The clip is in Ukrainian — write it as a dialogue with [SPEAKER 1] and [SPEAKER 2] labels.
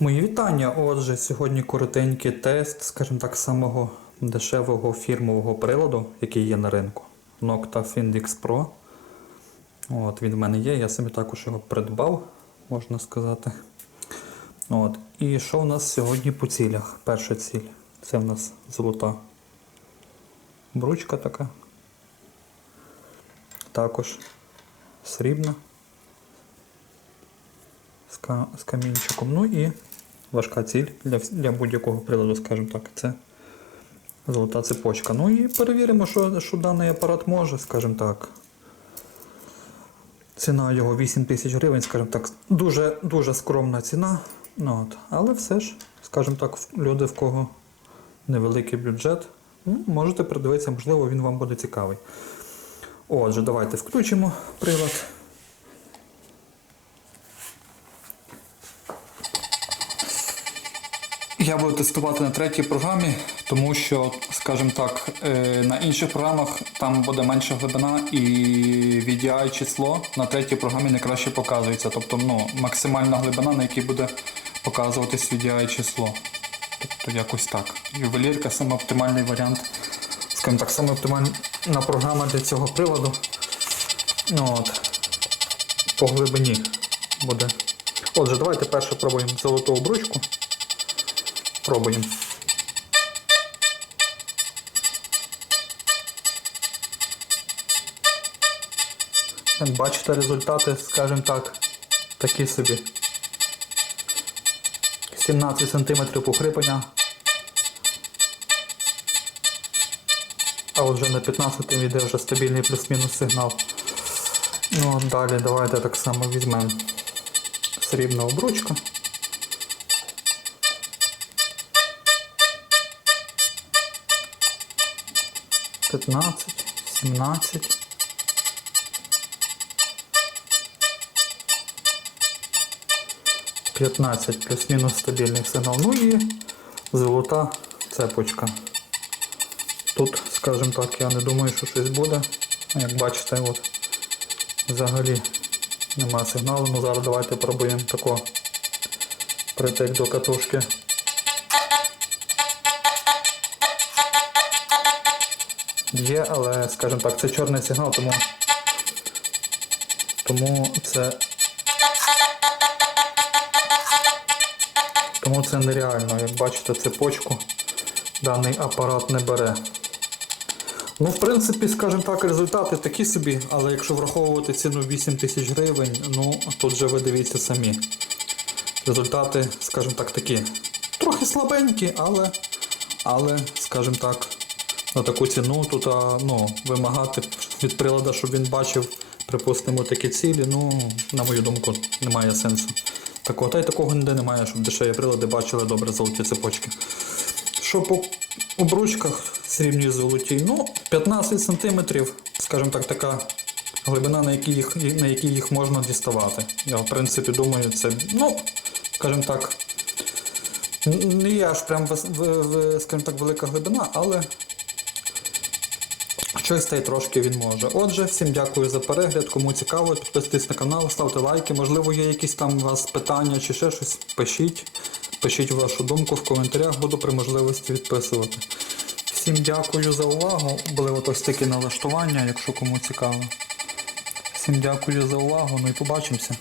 [SPEAKER 1] Мої вітання. Отже, сьогодні коротенький тест, скажімо так, самого дешевого фірмового приладу, який є на ринку. Nocta Findex Pro. От, він в мене є, я собі також його придбав, можна сказати. От. І що в нас сьогодні по цілях? Перша ціль. Це в нас золота бручка така. Також срібна з, камінчиком. Ну і важка ціль для, для будь-якого приладу, скажімо так, це золота цепочка. Ну і перевіримо, що, що даний апарат може, скажімо так. Ціна його 8 тисяч гривень, скажімо так, дуже, дуже скромна ціна. Ну, от. Але все ж, скажімо так, люди, в кого невеликий бюджет, ну, можете придивитися, можливо, він вам буде цікавий. Отже, давайте включимо прилад. Я буду тестувати на третій програмі, тому що, скажімо так, е, на інших програмах там буде менша глибина і VDI число на третій програмі не краще показується. Тобто ну, максимальна глибина, на якій буде показуватись VDI число. Тобто якось так. Ювелірка саме оптимальний варіант. Скажімо так, саме оптимальна програма для цього приладу. Ну, от, по глибині буде. Отже, давайте перше пробуємо золоту обручку. Пробуємо. Бачите, результати, скажімо так, такі собі. 17 см покріплення. А от вже на 15 йде вже стабільний плюс-мінус сигнал. Ну, а далі давайте так само візьмемо срібна обручка. 15, 17. П'ятнадцять плюс-мінус стабільний сигнал. Ну і золота цепочка. Тут, скажімо так, я не думаю, що щось буде. Як бачите, от взагалі нема сигналу. Ну зараз давайте пробуємо тако притик до катушки. Є, але, скажімо так, це чорний сигнал, тому, тому це. Тому це нереально. Як бачите, цепочку даний апарат не бере. Ну, в принципі, скажімо так, результати такі собі, але якщо враховувати ціну 8 тисяч гривень, ну тут же ви дивіться самі. Результати, скажімо так, такі. Трохи слабенькі, але, але скажімо так, на таку ціну тут ну, вимагати від прилада, щоб він бачив, припустимо, такі цілі, ну, на мою думку, немає сенсу. Такого, та й такого ніде немає, щоб дешеві прилади бачили добре золоті цепочки. Що по обручках срібній золотій, ну, 15 см, скажімо так, така глибина, на якій їх, на якій їх можна діставати. Я, в принципі, думаю, це, ну, скажімо так, не є аж прям, скажімо так, велика глибина, але щось та й трошки він може. Отже, всім дякую за перегляд. Кому цікаво, підписуйтесь на канал, ставте лайки. Можливо, є якісь там у вас питання чи ще щось. Пишіть. Пишіть вашу думку в коментарях, буду при можливості відписувати. Всім дякую за увагу. Були ось такі налаштування, якщо кому цікаво. Всім дякую за увагу, ну і побачимося.